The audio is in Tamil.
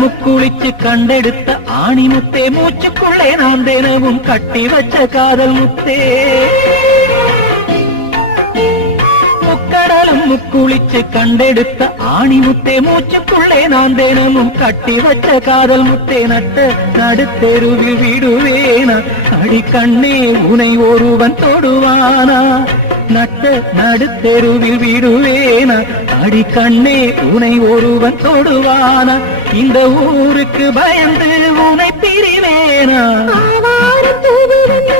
முக்குளிச்சு கண்டெடுத்த ஆணி முத்தே, மூச்சுக்குள்ளே நான் தினமும் கட்டி வச்ச காதல் முத்தே. முக்கடலும் முக்குளிச்சு கண்டெடுத்த ஆணி முத்தே, மூச்சுக்குள்ளே நான் தினமும் கட்டி வச்ச காதல் முத்தே. நட்ட நடுத்தெருவில் விடுவேனா அடி கண்ணே உனை ஒருவன் தொடுவானா? நட்ட நடுத்தெருவில் விடுவேனா அடி கண்ணே உனை ஒருவன் தொடுவானா? இந்த ஊருக்கு பயந்து உனை பிரிவேனா? ஆவாரம் பூவிருந்த